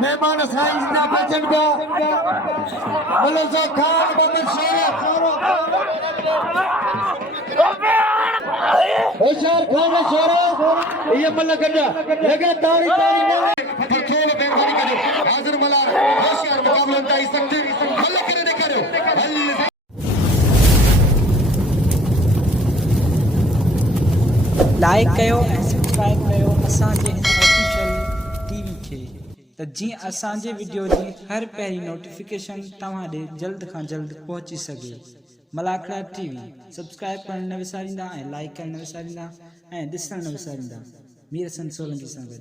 मेहमान साइंस ना बचन का मलजा खान बमन शेर होशियार खान शेर ये मल्ला गड्ढा लगे तारी तारी पर थोड़ा मेहरबानी करो हाजिर मलार होशियार मुकाबला ताई सकते मल्ला करे करो लाइक कयो ऐं सब्सक्राइब कयो असांजे हिन ऑफिशियल टीवी खे त जीअं असांजे वीडियो जी हर पहिरीं नोटिफिकेशन तव्हां ॾे जल्द खां जल्द पहुची सघे। मलाखड़ा टीवी सब्सक्राइब करणु न विसारींदा ऐं लाइक करणु न विसारींदा ऐं ॾिसणु न विसारींदा। मीर हसन सोलंकी सां गॾु।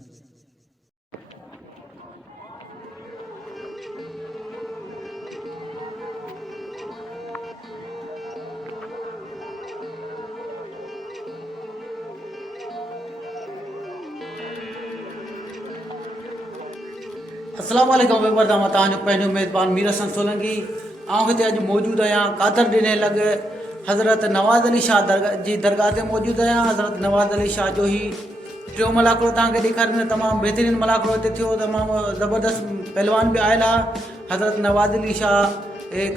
अस्सलाम वालेकुम वेबर मां तव्हांजो पंहिंजो मेज़बान मीर हसन सोलंकी हिते अॼु मौजूदु आहियां कादर ॾिने लॻ हज़रत नवाज़ अली शाह दरगाह जी दरगाह ते मौजूदु आहियां। हज़रत नवाज़ अली शाह जो ही टियों मलाखड़ो तव्हांखे ॾेखारींदुमि। तमामु बहितरीनु मलाखड़ो हिते थियो, तमामु ज़बरदस्त पहलवान बि आयल आहे। हज़रत नवाज़ अली शाह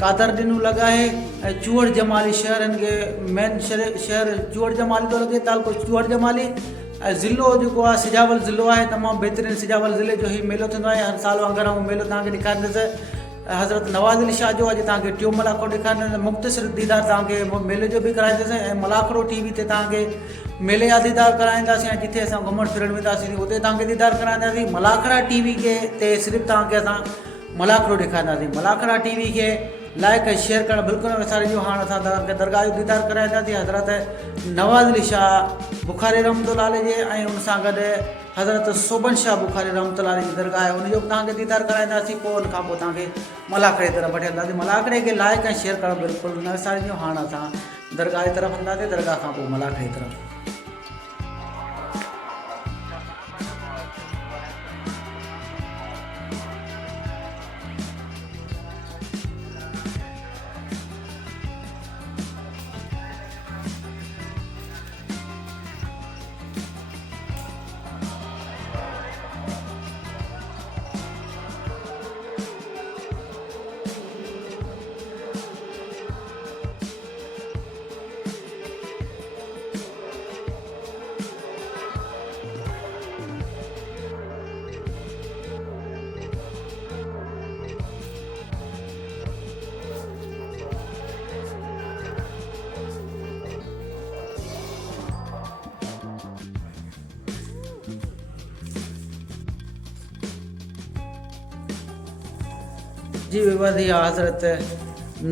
कादर ॾिनू लॻा आहे ऐं चूहड़ जमाली शहरनि खे मेन शहर चूहड़ जमाली थो लॻे, तालको चूहड़ जमाली ऐं ज़िलो जेको आहे सिजावल ज़िलो आहे। तमामु बहितरीनु सिजावल ज़िले जो ही मेलो थींदो आहे। हर साल वांगुरु ऐं मेलो तव्हांखे ॾेखारींदुसि। हज़रत नवाज़ अली शाह जो अॼु तव्हांखे टियों मलाखड़ो ॾेखारींदुसि। मुख़्तसिर दीदार तव्हांखे मेले जो बि कराईंदुसि ऐं मलाखड़ो टीवी ते तव्हांखे मेले जा दीदार कराईंदासीं ऐं जिथे असां घुमणु फिरणु वेंदासीं उते तव्हांखे दीदार कराईंदासीं। मलाखड़ा टीवी खे ते सिर्फ़ु तव्हांखे असां मलाखड़ो ॾेखारींदासीं। मलाखड़ा टीवी खे लाइक ऐं शेयर करणु बिल्कुलु न विसारिजो। हाणे असां तव्हांखे दरगाह जो दीदार कराईंदासीं हज़रत नवाज़ अली शाह बुखारी रहमतुल्लाह जे ऐं उन सां गॾु हज़रत सोबन शाह बुखारी रहमतुल्लाह जी दरगाह आहे, उनजो बि तव्हांखे दीदार कराईंदासीं। पोइ उन खां पोइ तव्हांखे मलाखड़े तरफ़ वठी हलंदासीं। मलाखड़े खे लाइक ऐं शेयर करणु बिल्कुलु न विसारिजो। हाणे असां दरगाह जी तरफ़ हलंदासीं, दरगाह खां पोइ मलाखड़े तरफ़। जी विवादी हज़रत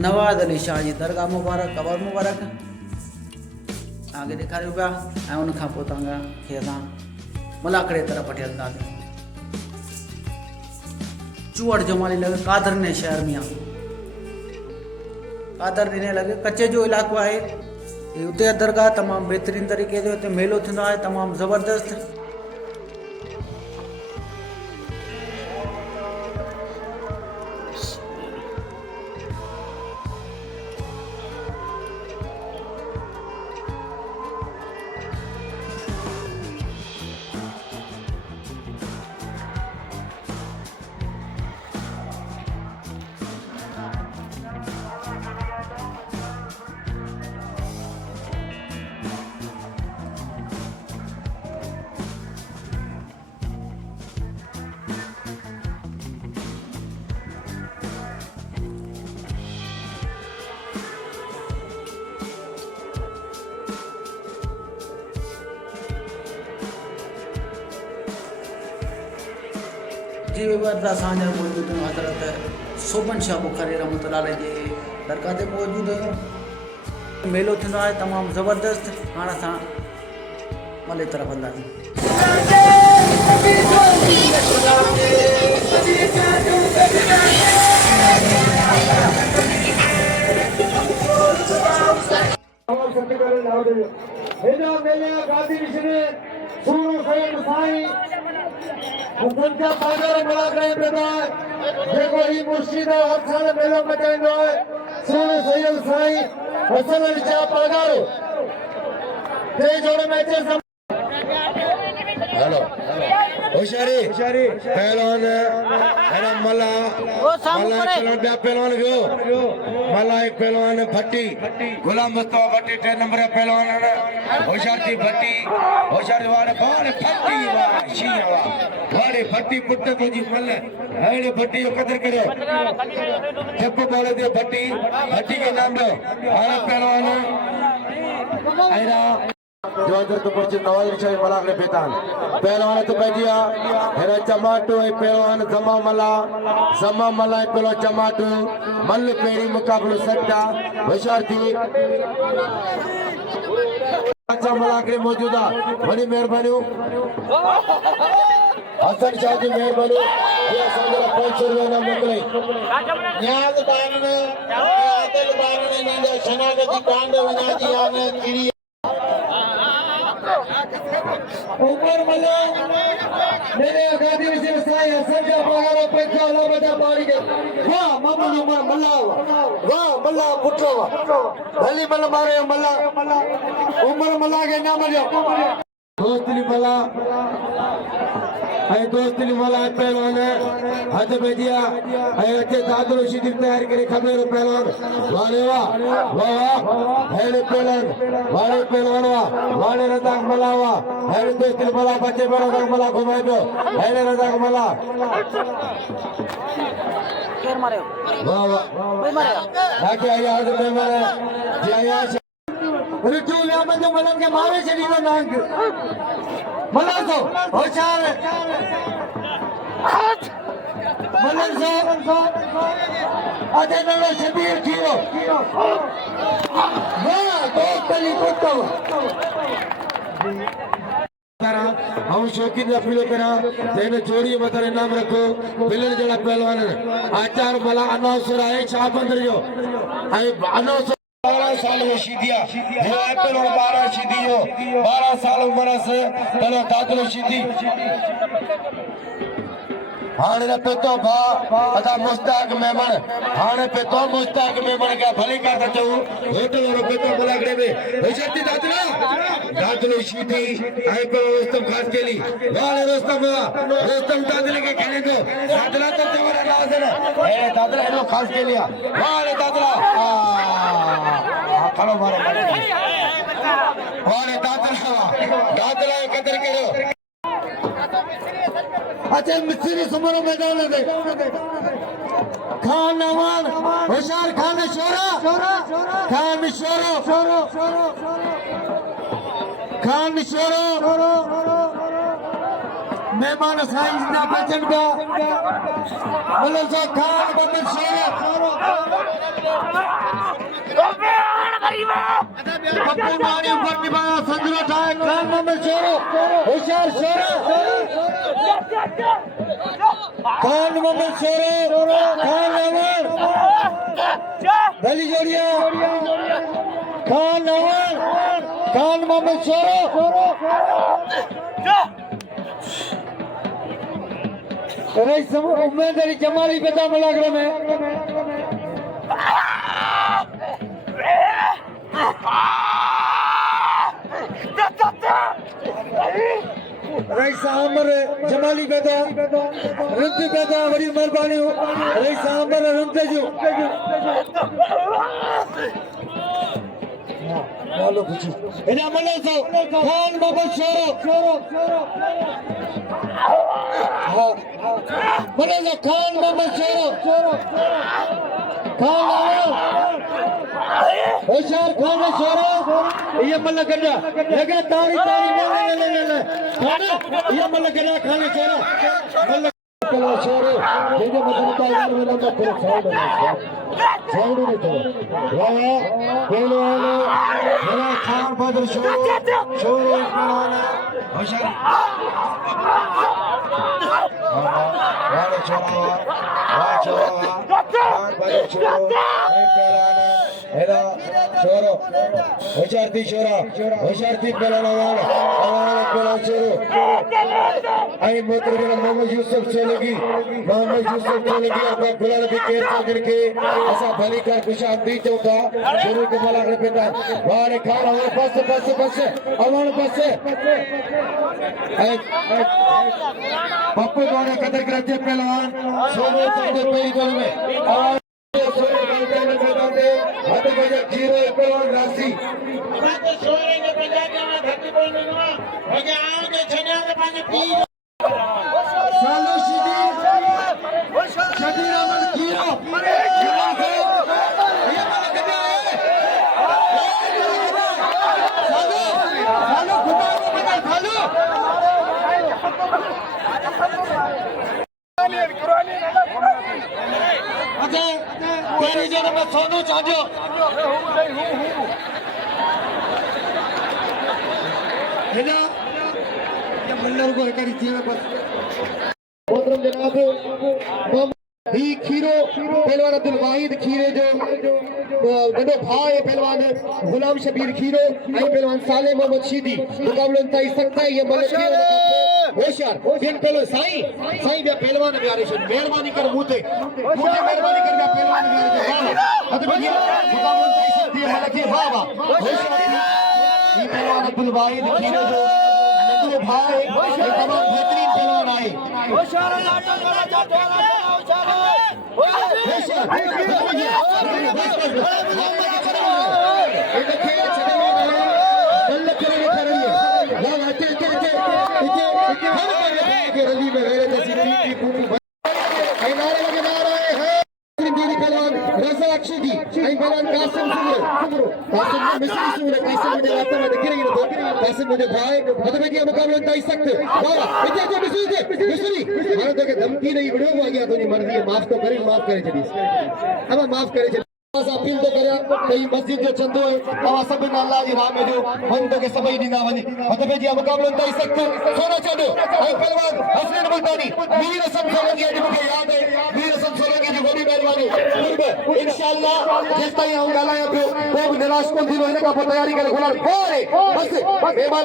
नवाज़ अली शाह जी दरगाह मुबारक, कबर मुबारक आगे ॾेखारियूं पिया ऐं उन खां पोइ तव्हांखे असां मलाखड़े तरफ़ वठी हलंदासीं। चूहड़ जमाली लॻे कादर ने शहर में आहे। कादर ॾिने लॻे कच्चे जो इलाइक़ो आहे। हुते दरगाह तमामु बहितरीनु तरीक़े जो हिते मेलो थींदो आहे, तमामु ज़बरदस्त। जी विवाद असांजा मौजूदु हज़रत सोबन शाह बुखारी रहमतुल्लाह जे दरगाह ते मौजूदु आहियूं। मेलो थींदो आहे तमामु ज़बरदस्त। हाणे असां मले तरफ़ हलंदासीं। हुकुमचा पागर मलाखड़े प्रधान जेको ही मुर्शिद हर साल मेलो मचाईंदो आहे सोने सैयद साईं हसन अली शाह पागर ते जोड़े में हेलो होशियारी पहलवान है मल्ला चलो ॿिया पहलवान वियो मल्ला एक पहलवान भट्टी गुलाम मुस्तफा भट्टी 3 नंबर पहलवान होशियार थी भट्टी होशियार वारे भट्टी वारे भट्टी पुट तुझी मल हेड़े भट्टी जो कदर करे जब बोले दे भट्टी के नाम दो हाणे पहलवान आयरा जो तो पर्ची नवाज शाही मलाक ने पेतान पहलवान तो बैठिया हेरा चमाटो है पहलवान जमा मला पहलवान चमाटो मल पेड़ी मुकाबलो सट्टा होशियार थी अच्छा मलाक ने मौजूदा बड़ी मेहरबानी हसन शाह जी मेहरबानी ये संदर 500 रुपए ना मोकले न्याज बाणने आदिल बाणने नींदे शनागति कांड विनाजी आने गिरी ऊपर मल्ला मेरे आगादी से साई हसन का बगारा पे चला बजा पारी के वाह मामू मल्ला वाह मल्ला पुटो भली मल्ला मारे मल्ला उमर मल्ला के नाम जो दोस्तली मल्ला दोस्तली मल्ला पहलवान हद बेजिया अच्छे दादुल शिदिर तैयार करे खबेर पहलवान वाले वाह हेड़े पहलवान वाले रजाक मल्ला वाह हेड़े दोस्तली मल्ला बच्चे बड़ा रजाक मल्ला घुमाए दो हेड़े रजाक मल्ला केर मारे वाह कोई मारे आके आया हद में मारे जया रुचू या मंजो मलन के मारे चली तो नांग मलन सो होशियार मलन सो अदे नलो शबीर थियो वाह दो कली पुटो हम शौकीन रफीलो करा तेने जोड़ी बतरे नाम रखो बिलन जड़ा पहलवान आचार मला अनौसर आए शाह बंदर जो आए अनौसर 12 साल में शीदिया जो एप्पल और 12 शीदी हो 12 साल उम्र से पहले दादलो शीदी हाने न पे तो भा अदा मुस्ताक मेहमान हाने पे तो मुस्ताक मेहमान का भले का तो होटल और पे तो बुलागड़े में होशती दादलो शीदी आए पे रोस्तम खास के लिए वाले रोस्तम दादले के कहने दो दादला तो जवान नाज है ए दादला नो खास के लिए वाले दादला कलो मारे वाले दादला कदर करो अच्छा मिस्त्री सुमरो मैदान दे खान नवान होशियार खान शोरा खान शोरो मेहमान साइंस ना बचन का बोलो सो खान बमन शोरा पप्पू मारी ऊपर निभाया संजरा ठाए खान बमन शोरो होशियार शोरा खान मोहम्मद शोरो खान नवान भली जोड़िया खान नवान खान मोहम्मद शोरो रईस उम्मीद अली जमाली बेटा मुलागरे में रईस आमर जमाली बेटा रुंते बेटा बड़ी मेहरबानी हो रईस आमर रुंते जो बोलो कुछ इन्हें मल्ला सो खान मोहम्मद शोरो मल्ला सो खान मोहम्मद शोरो खान होशियार खान शोरो ये मल्ला गड्ढा लगा तारी ले ये मल्ला गड्ढा खान शोरो मल्ला कला शोरो जेजे मतलब ताई में लगा फिर साइड नहीं तो वाह पहलवान मेरा खान बदर शोरो पहलवान होशियार वाले शोरो खान बदर शोरो पहलवान हेरा छोरो होशियारती छोरा होशियारती पहलवान पहलवान छोरो आई मोटर के मोहम्मद यूसुफ चलेगी अपना गुलाल भी केर सागर के ऐसा भली कर खुशा दी चौथा जरूर के मला कर पेटा वारे खाना और बस अवान बस पप्पू द्वारा कदर करते पहलवान सोनो चंदे पेरी गोल में और सोनो गलते में मैदान में हाथ बजा जीरो पहलवान राशि बात सोरे के पंजाब में धरती पर निकला बजा आगे छना के पानी पी सालो शदी रामन जीरो सालो खुदा को पता सालो अजय तेरी जन्म में सोनू चाहजो है ना ये मंडल को करी थी बस मोहतरम जनाब ही खीरो पहलवान अब्दुल वाहिद खीरे जो गडो भाई पहलवान गुलाम शबीर खीरो आई पहलवान साले मोहम्मद शीदी मुकाबले ताई सकता है ये मलक होशियार दिन पहले साईं बे पहलवान प्यारे से मेहरबानी कर मुझे मेहरबानी कर बे पहलवान प्यारे से वाह अदब ये मुकाबले ताई सकती है मलक वाह वाह होशियार ये पहलवान अब्दुल वाहिद खीरो जो गडो भाई ये तमाम बेहतरीन पहलवान आए होशियार धमकी नहीं विड़ो गया तो मर्जी माफ तो करे माफ करे छॾीस अब माफ करे अपील तो करिया कई मस्जिद जो चंदो है तव्हां सभिनि अल्लाह जी राह में जो वञ तोखे सभई ॾींदा वञे हदबे जी मुक़ाबलो ताईं सख़्त सोना चंदो ऐं पहलवान हसनैन मुल्तानी वीर हसन सोलंकी अॼु मूंखे यादि आहे वीर हसन सोलंकी जी वॾी महिरबानी इंशाअल्लाह जेसि ताईं आउं ॻाल्हायां पियो को बि निराश कोन थींदो हिन खां पोइ तयारी करे घुलाइण बस महिमान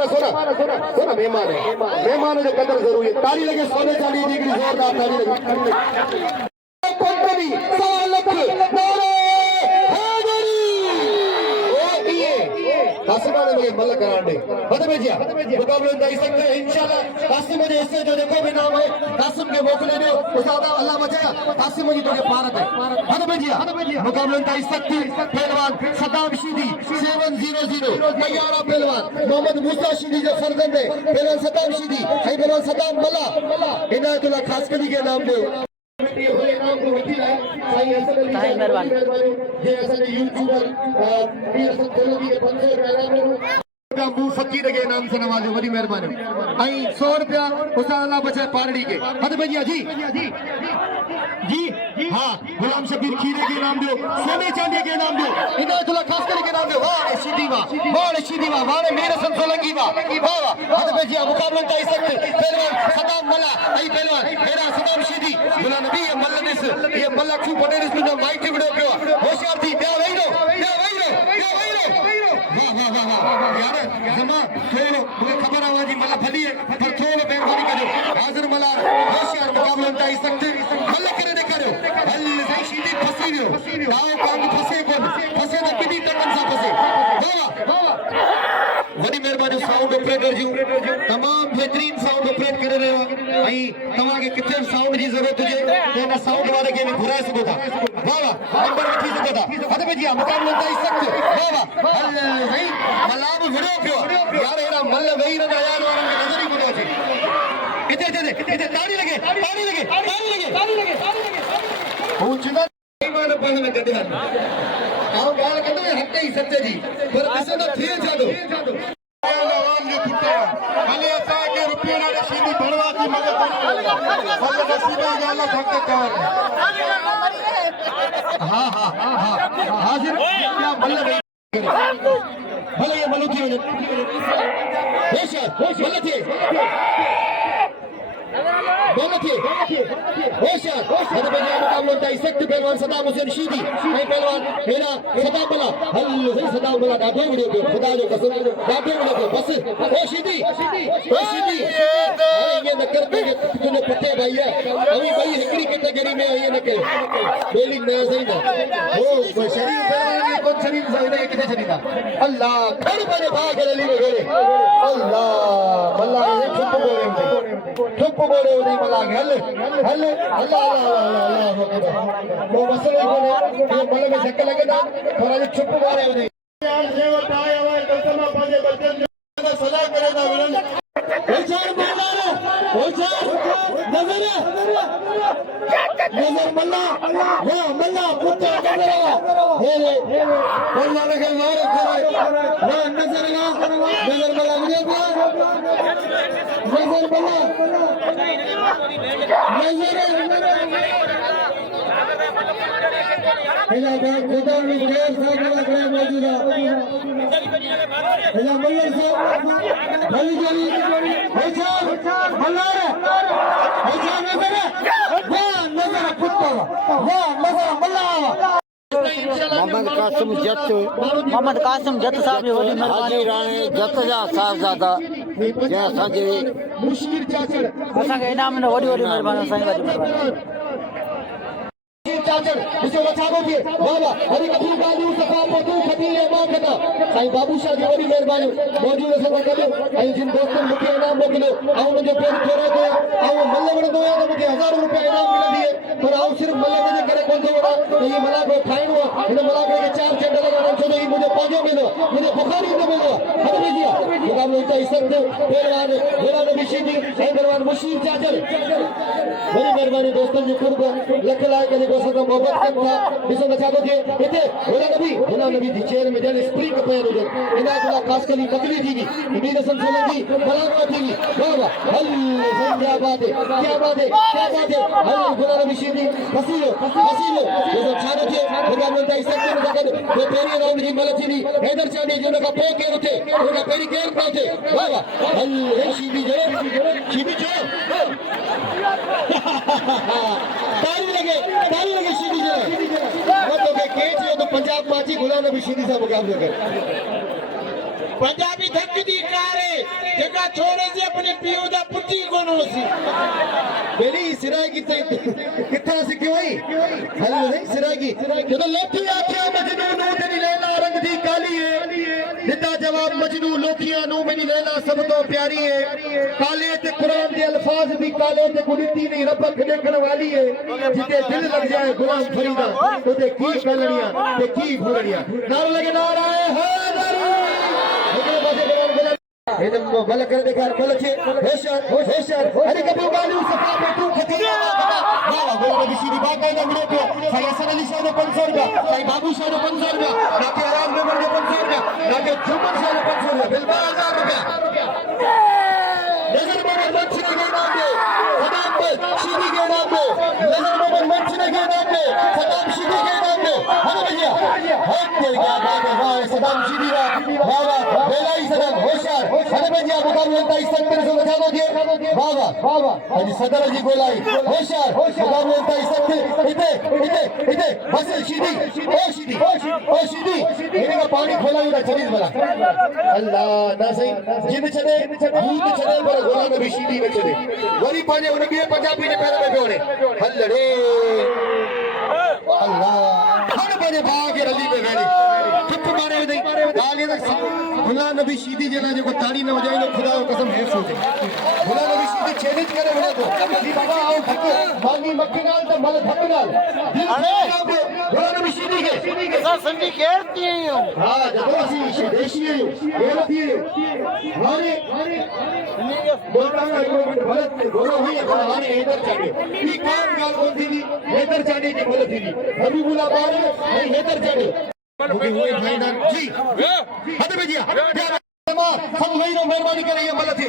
सोना महिमान जो क़दुरु ज़रूरी आहे ताली लॻे सोने चांदी जी हिकिड़ी ज़ोरदार ताली लॻे कंपनी 100 लख कासिम ने मल कराने हदबे जी मुकाबले ताई सकते हैं इंशाल्लाह कासिम जे हिस्से जो देखो भी नाम है कासिम के मोकले दो उस्ताद अल्लाह बचाया कासिम जी तो भारत है हदबे जी मुकाबले ताई सकते पहलवान सदाम शीदी 700 तैयारा पहलवान मोहम्मद मूसा शीदी जो फर्जंद है पहलवान सदाम शीदी है पहलवान सदाम मल्ला इनायतुल्लाह खासकरी के नाम दो नाम को वकील है सही मेहरबानी जे असल यूट्यूबर वीर हसन सोलंकी के 500 रुपया मुंह फकीर के नाम से नवाजो बड़ी मेहरबानी आई 100 रुपया उस्ताद अल्लाह बचाए पारड़ी के हद भैया जी हाँ गुलाम शबीर खीरे के नाम दो सोने चांदी के नाम दो इनायतुल्लाह खासकरी के नाम दो वाह शीदी वाह मीर हसन सोलंकी वाह हद भैया मुकाबला ताई सकते पहलवान सदाम मला आई पहलवान मेरा सदाम शीदी गुलाम नबी ये मल्लनिस ये मल्ला खूब बड़े रिस में माइक विडियो पियो होशियार थी क्या वही रो वाह यार जमा थोड़ो मुझे खबर आवा जी मल्ला फली है पर थोड़ो मेहरबानी करो हाजिर मला होशियार मुकाबला ताई सकते मल्ला करे ने करो हल सही शीदी फसी वियो दाव काम फसे ना किडी टकन सा फसे वाह वडी मेहरबानी साउंड ऑपरेटर जी तमाम बेहतरीन साउंड ऑपरेट करे रहे आई तव्हां के किथे साउंड जी जरूरत हुजे तो ना साउंड वाले के घुराए सको था वाह नंबर वठी सको था हद पे जी मुकाबलो ताई सकते वाह सही मल्ला भी विडियो पियो यार एरा मल्ल वेही रहा यार वारन के नजर ही कोन अचे इते ताड़ी लगे हो चुना ईमान पढ़ में गॾु आहिनि आउं ॻाल्हि कंदो हक़ ई सच जी पर ॾिसो त थिए छा थो भले असांखे रुपयो न शीदी भणवा थी मदद नसीब जी ॻाल्हि आहे धक कवर हा हाज़िर क्या मल्ल भले ये मल्लू थी वञे होशियार मल्ल थिए होशियार हद पे जाए मुकाबला होता है सख्त पहलवान सदाम हुसैन शीदी ऐं पहलवान हेरा सदाम बला हल सदाम बला ॾाढो विड़ियो पियो खुदा जो कसम ॾाढो विड़ियो पियो बस ओ शीदी हाणे ईअं न कर तुंहिंजो पते भाई आहे अवी भाई हिकिड़ी कैटेगरी में ईअं न कयो ॿेली न सही न हो शरीफ पहलवान कोन शरीफ सां हिनखे किथे छॾींदा अल्लाह खड़ पंहिंजे भाउ खे रली में घेरे अल्लाह मल्ला चुप बोले उन्हें मला हल हल अल्लाह अल्लाह अल्लाह वो मसलो कोने ये मल में धक्का लगे ना थोड़ा जो चुप बोले उन्हें यार सेवक आया हुआ है कसमा पाजे बच्चन जो सजा करे ना विलन होशियार नजर मल्ला वाह मल्ला पुत्र नजर हे मल्ला लगे मार करे वाह नजर मल्ला मुझे नजर मल्ला हेला बाग गोदाम में ढेर सारा खड़ा मौजूद है हेला मल्ला साहब भाई जानी होशियार मल्ला होशियार नजर पुत्र वाह नजर मल्ला मोहम्मद कासिम जत साहब जी वॾी हाजी राणे जत जा साहबजादा जंहिं असांजे मुश्किल चाचड़ असांखे इनाम में वॾी महिरबानी असांजी वॾी महिरबानी चाचड़ इसे बचाओ के बाबा हरी कथी गालियों सफा पोतू खतीले मां खता साईं बाबू शाह जी वॾी महिरबानी मौजूद असां गॾु ऐं जिन दोस्तनि मूंखे इनाम मोकिलियो ऐं मुंहिंजो पेर थोरो थो ऐं मल वणंदो आहे त मूंखे 1000 रुपया इनाम मिलंदी आहे पर आउं सिर्फ़ मल जे करे कोन थो वणा त हीउ मलाको ठाहिणो आहे हिन मलाके खे 4 चंड लॻाइणा छो त हीउ मुंहिंजो पंहिंजो मिलो मुंहिंजो बुखारी न मिलो हद में जी मुकाबलो हिते सख्त पहलवान गुलाम नबी शीदी ऐं पहलवान मुशीर चाचड़ वॾी महिरबानी दोस्तनि जी क़ुर्ब लख लाइ करे दोस्तनि सां मोहबत कनि था ॾिसो नथा थो थिए हिते गुलाम नबी जी चेयर में ॼण स्प्रिंग पियल हुजनि इन लाइ ख़ासि करे तकलीफ़ थी हुई मीर हसन सोलंकी मलाका थी हुई वाह वाह हल क्या बात है क्या बात है क्या बात है हल गुलाम नबी शीदी फसीलो ॾिसो छा थो थिए मुकाबलो हिते सख्त में गॾु पोइ पहिरीं राउंड जी मल थींदी हैदर चांडी जी हुन खां पोइ केरु उथे हुन खां पहिरीं केरु पियो थिए वाह वाह हल हे शीदी जो ताली लगे शीदी जो मतलब के केच हो तो पंजाब माची गुलाम नबी शीदी सां मुकाबलो कर पंजाबी धक दी कारे जेका छोड़े से अपने पियो दा पुटी कोन होसी बेली सिराई की कितना सिक्यो है हेलो नहीं सिराई की जो लोथी आखे मजनू नु तेरी लैला रंग दी काली है दिता जवाब मजनू लोथियां नु मेरी लैला सब तो प्यारी है काले ते कुरान दे अल्फाज भी काले ते गुड़ती नहीं रब देखण वाली है जिते दिल लग जाए गुलाम फरीदा तो ते की कलनिया ते की भूलनिया नारा लगे नारा हैदर इधर वो बल कर देखा बल छे होशियार अरे कबू गालियों सफा पे तू खती वाह गोल नबी शीदी बात है ना मिले पे साईं हसन अली शाह ने 500 रुपया साईं बाबू शाह ने 500 रुपया नाके आराम मेमर ने 500 रुपया नाके जुमन शाह ने 500 रुपया बिल्कुल 1000 रुपया नजर मोहम्मद मंचने के नाम पे सदाम शीदी के नाम पे नजर मोहम्मद मंचने के नाम पे सदाम शीदी के नाम पे हाँ भैया हट तेरी क्या बात है वाह सदाम शीदी वाह वाह बेलाई सदाम होशियार अरे भैया मुकाबला होता है सत्तर से बचा दोगे वाह अजी सदर जी गोलाई होशियार मुकाबला होता है सत्तर इते बस शीदी इन्हें का पानी खोला हुआ चलीज बला अल्लाह ना सही जिन छड़े भूत छड़े पर गुलाम नबी शीदी में छड़े वरी पाने उन बे पंजाबी ने पैर में जोड़े हल्लड़े अल्लाह हर बने भाग रली में वेड़ी चुप मारे नहीं गाली गुलाम नबी शीदी जना जो ताड़ी न वजाई लो खुदा कसम है सोचे गुलाम नबी शीदी चैलेंज करे हुए तो जी बाबा आओ धक मांगी मक्खी नाल तो मल धक नाल गुलाम नबी शीदी के सा संगी खेलती है हां जब ਅਸੀਂ स्वदेशी है ये थी हारे बोलता है एक गलत बोलो हुई है हारे इधर चाहिए ये काम गाल बोलती थी इधर चाहिए की बोलती थी हबीबुल्लाह बार नहीं इधर चाहिए मुझे हुए भाईजान जी हद में जिया सब भाई मेहरबानी करिए मल थी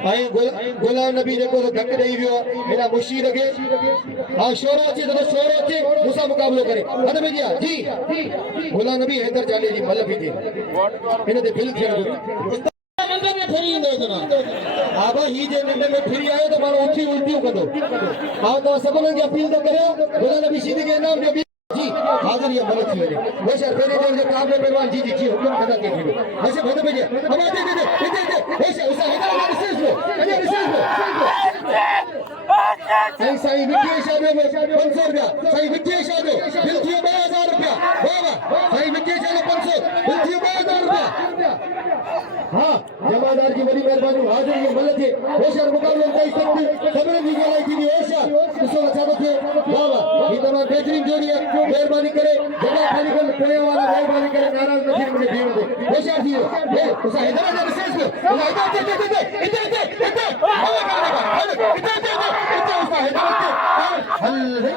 गुलाम नबी जेको धक ॾेई वियो हेॾा मुशीर खे हा शोरो अचे त शोरो अचे मूंसां मुक़ाबिलो करे हद में जी गुलाम नबी हैदर चाले जी मल बि थिए हिन ते बिल थियणु फिरी ईंदो जना हा भाई ही जे निंड में फिरी आयो त माण्हू उथी उल्टियूं कंदो मां तव्हां सभिनी खे अपील थो करियो गुलाम नबी सीधी के नाम ॾियो जी हाज़िर ये मदद थी वञे वैसे पहिरें जो जे काबले पहलवान जी जी हुकुम कंदा के थींदो वैसे भद में जे अब दे वैसे उसा हेडा रिसर्च लो अने रिसर्च लो साईं विक्की शादो में 500 रुपया साईं विक्की शादो दिल थियो 2000 रुपया वाह वाह साईं विक्की शादो 500 दिल थियो 2000 रुपया हां जमादार की बड़ी मेहरबानी हाजिर ये मदद थे होशियार मुकाबले में कई सकते सभिनी जी ॻाल्हाई थी होशियार ॾिसो छा थे वाह वाह ये तमामु बेहतरीन जोड़ी है मेहरबानी करे जगह खाली कर खड़े वाला मेहरबानी करे नाराज न थी मुझे भीड़ दे होशियार थी ये उसा हैदराबाद विशेष को इधर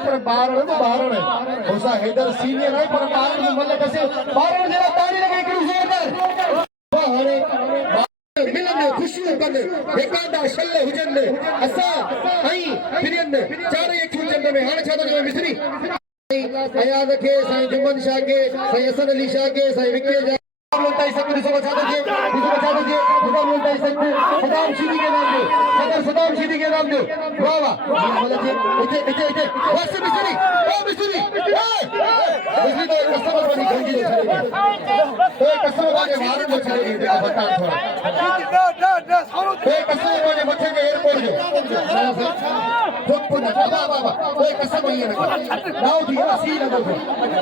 पर बाहर उसा हैदर सीनियर है पर बाहर में मतलब कैसे बाहर जरा ताली लगे कि जोरदार बाहर मिलन खुशियों कन बेकादा शल्ले हुजन असा आई फिरन चार एक चंद में हाने छातो जो मिस्री अयाद के साईं जुमन शाह के साईं हसन अली शाह के साईं विक्की बोलता है सब दिसो बचा दीजिए बोलता है सब सदाम सीधी के नाम दो सदाम सीधी के नाम दो वाह वाह बोले इथे बस मिस्री ओ मिस्री मिस्री तो कस्टमर वाली गंजी तो कस्टमर वाले मारे को चले देखा बता थोड़ा कस्टमर वाले मथे के एयरपोर्ट जो खूब ना बाबा कोई कस्टमर ही ना नाउ दी सी ना दो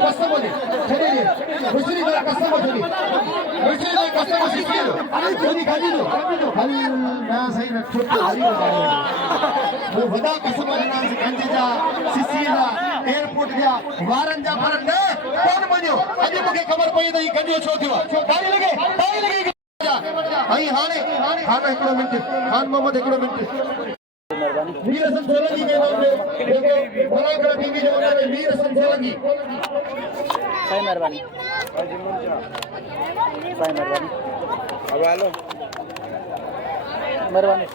कस्टमर चले मिस्री का कस्टमर चली मिस्री का कस्टमर सीखियो जल्दी खाली दो हल मैं सही ना छुट्टी हरी वो वडा कस्टमर ना गंजे जा सीसीला एयरपोर्ट जा वारन जा पर न कौन मनियो अज मुके खबर पई त ई गंजो छो थियो ताली लगे आई हाने खान एकड़ो मिनट खान मोहम्मद एकड़ो मिनट वीर हसन सोलंकी के नाम पे देखो बरागढ़ टीवी जो है वीर हसन सोलंकी सही मेहरबानी अब आलो मेहरबानी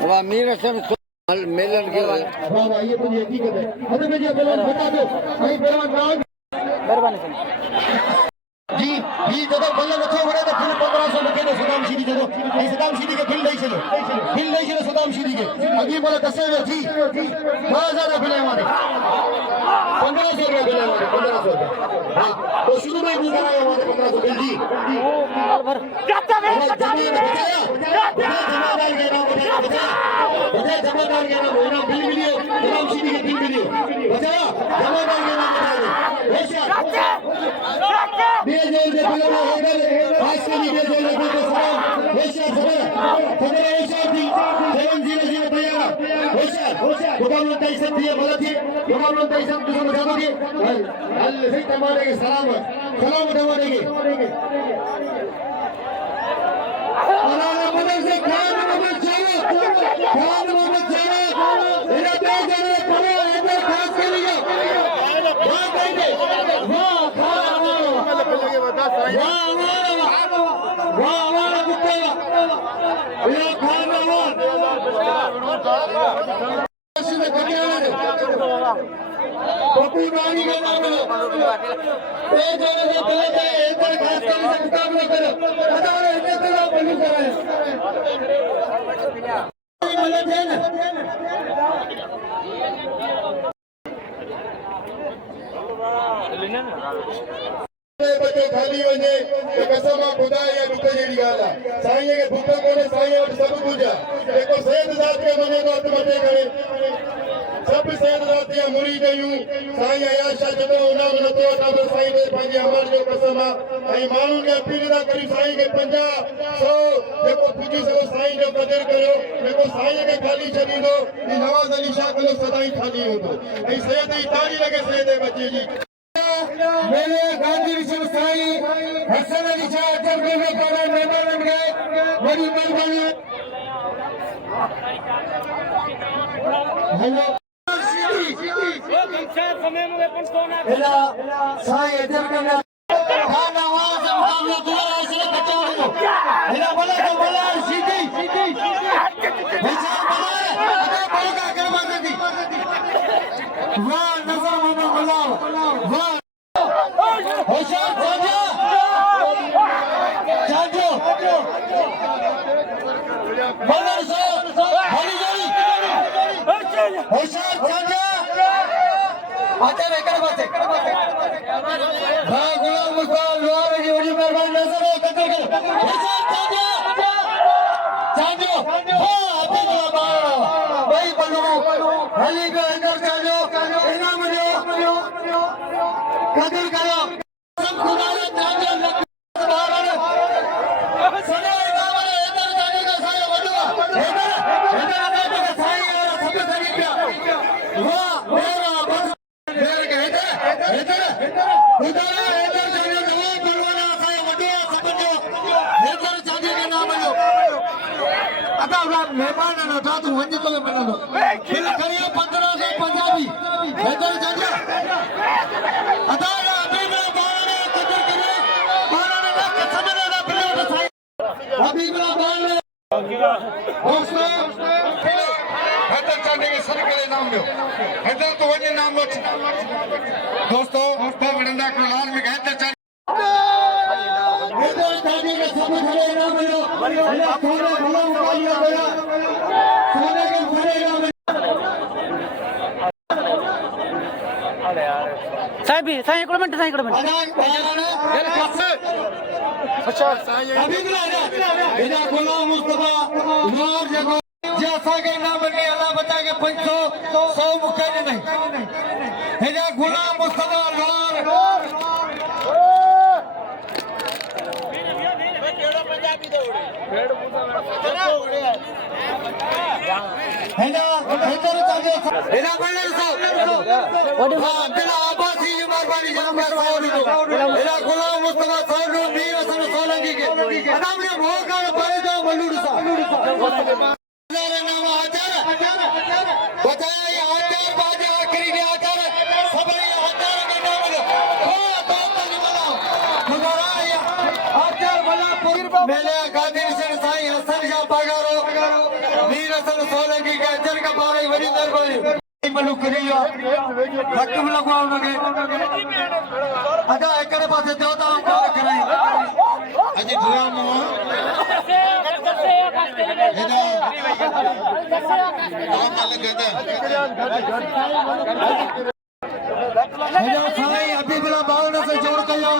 अब मीर हसन मेलन के वाह वाह ये मुझे हकीकत है अरे मुझे पहलवान बता दो भाई पहलवान नाम मेहरबानी जी जब बल्ले नथो वणे तो फिर 1500 रुपए ने सदाम सीधी जदो सदाम सीधी के बिल नहीं चलो सदाम सीधी के अगी बोले दसे में थी 2000 रुपए हमारे 1500 रुपए बिल हमारे 1500 रुपए हां तो शुरू में भी कराया हमारे 1500 बिल जी जमादार के नाम बताया जमादार के नाम होना बिल मिलियो सदाम सीधी के बिल मिलियो बताया जमादार के नाम बताया होशियार बेजोल के बिल में हैदर पाकिस्तानी बेजोल के सलाम होशियार खबर होशियार थी 700 भैया होशियार गुलाम नबी सब दिए गलत है गुलाम नबी सब दूसरों को जानोगे अल सही तमारे के सलाम तमारे के अल्लाह मदद से खान मोहम्मद चाहे इधर पे जाने पड़े हैदर खास के लिए वाह कहेंगे वाह खान वाह बुकेला ये खान पप्पू नानी का नाम है ए जाने से पहले हैदर खास के लिए मुकाबला करो बताओ इतने तो आप बंद कराएं मदद है ना बच्चे खाली वने कसम खुदा या दुख जेड़ी गाल है साईं के भूख कोने साईं और सब कुछ देखो सैयद जात के मने तो आत्महत्या करे सब सैयद जात या मुरीद यूं साईं आयाशा जदो उना न तो तब साईं दे पंजे अमर जो कसम आई मानू के अपील दा करी साईं के 50 100 देखो पूजी सो साईं जो कदर करो देखो साईं के खाली छदी दो नवाज अली शाह को सदाई खाली हो दो आई सैयद ई ताली लगे सैयद बच्चे जी मेरे गांधी विश्व साईं हसन अली शाह जल्दी में करा मेंबर बन गए बड़ी मेहरबानी हेलो हेलो साईं इधर करना खाना वहां से मुकाबला दोबारा ऐसे बचाओ हेलो बोला सीधी वैसे बोला करवा दी वाह नजर मोहम्मद वाह होशियार मल्हार साहब हरी जोड़ी होशियार चाचा आते वेकर बाते हां गुलाम मुस्तफा लोहार जी बड़ी मेहरबानी नजर हो कदर कर होशियार चाचा चाचो हां आते बाबा भाई बनो हली के अंदर चाचो इनाम दो कदर करो सब खुदा ने चाचो बाहर सदा बाबा इधर जाने का साया बदला इधर जाने का साया सब सही पे वाह मेरा बस मेरे के इधर खुदा ने इधर जाने का वो बलवाना साया बदला समझो इधर जाने का नाम लो अदा मेहमान ना था तू वंज तो बना लो फिर करियो 1500 पंजाबी इधर जाने अदा अभी मेरा बारे कदर करे बारे ना समझ ना बिना अभी मेरा बारे दोस्तों हैदर चांदी के सर के नाम लो हैदर तो वंज नाम लो दोस्तों वडंदा को लाल में हैदर चांदी हैदर चांदी के सब के नाम लो सोने भला मुकाबला गया सोने के भले नाम साईं हिकिड़ो मिंट हेॾा गुलाम मुस्तफा लोहार जेको जे असांखे इनाम में अलाह बचा के 500 100 मूंखे ॾिनई हेॾा गुलाम मुस्तफा लोहार हेॾा हेॾा चाहे हेॾा बल्लर साहब अब्दुल्ला आबासी जी मेहरबानी जाम हेॾा गुलाम मुस्तफा साहब मीर हसन सोलंकी के अदा में मोहकार परे दो मलूड़ साहब नाम आचार बचाया ये आचार बाजे आखिरी के आचार सबरे आचार का नाम लो हो तो निमला खुदारा आचार भला पूरी मेले गादी से साईं हसन जा पगारो मीर हसन सोलंकी के अजर का बारे वडी दरबारी मलू करियो हक लगवाओ लगे अदा एकरे पासे देवता काम कराई अजी ड्रामा हेदा आमल गदा हेदा साईं अभी बिला बावड़ से जोड़ कयो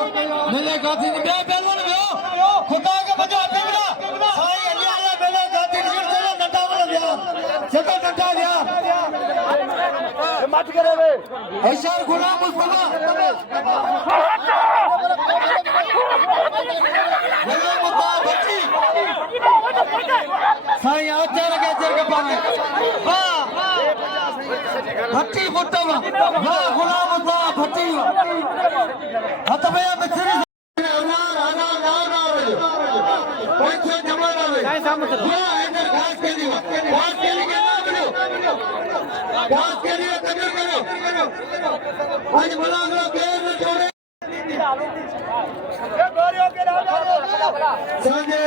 मिले गाथी बे बेलन वियो खुदा के बजा अभी बिला साईं अल्लाह बेले गाथी जोड़ चला नटा वाला दिया जगह नटा दिया मत करे वे होशियार गुलाम मुस्तफा गुलाम मुस्तफा बच्ची साईं आचार के पाने वाह भट्टी फुटवा वाह गुलाम मुस्तफा भट्टी हत में मिस्री पैसे जमा ना वे वाह इधर घास के लिए नाम लो घास के लिए कदर करो आज बोला लो पैर न छोड़े संजय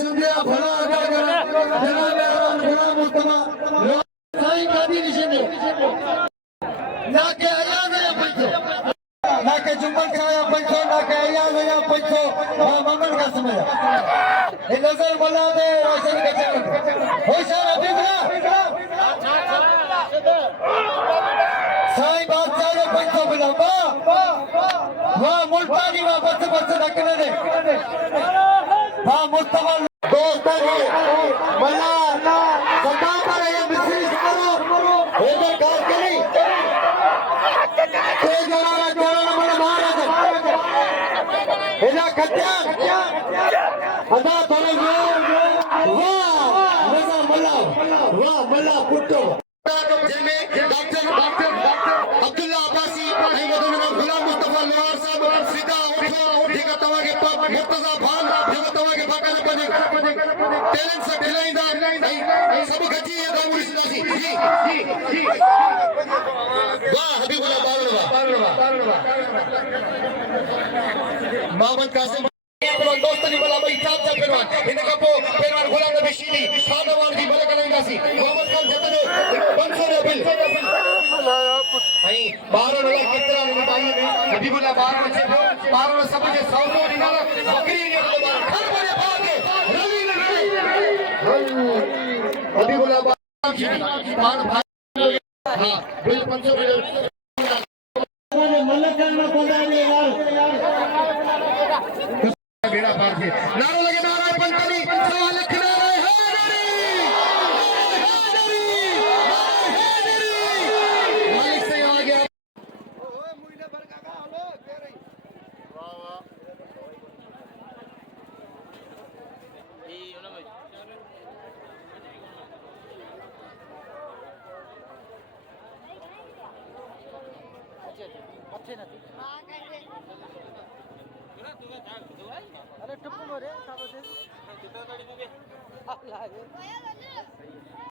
संध्या भला अदा करा जनाब हराम गुलाम मुस्तफा साईं गादी निशाने ना के अयाज या पंचो ना के जुम्मन का या पंचो ना के अयाज या पंचो मंगल का समय ये नजर बना दे रोशन के चक्कर होशियार अभी बिला साईं बादशाह ने पंचो बिला वाह मुल्तानी वाह बस रखने दे वाह मुस्तफा दोस्तों के बना सदा पर ये मिस्री करो इधर घास के नहीं तेज जोड़ा मन मारा दे इधर खत्या अदा थोड़े वाह नजर वाह मल्ला पुट्टो जिनमें डॉक्टर अब्दुल्ला अब्बासी गुलाम मुस्तफा लोहार साहब सीधा उठो जेका तवा के मुर्तजा भान जेका तवा के बाका ने टैलेंट से खिलाइंदा सब गजी है गामुरी सिनासी जी वाह हबीबुल्ला बारवा मोहम्मद कासिम दोस्त ने बोला भाई चाप चाप पहलवान इनका पहलवान गुलाम नबी शीली सानवान की भले करेंदासी मोहम्मद खान जतने 500 बिल आई 12 लाख कितना ने भाई ने हबीबुल्ला 12 बच्चे 12 सब के 100 दिनार बकरी ने हर बड़े भागे रवि वॾी गुलाब पाण हा बिल 500 बेड़ा पार थे नारो लगे नारा पंजाबी सवा लख नारे मालिक से आ गया अरे टप्पू रे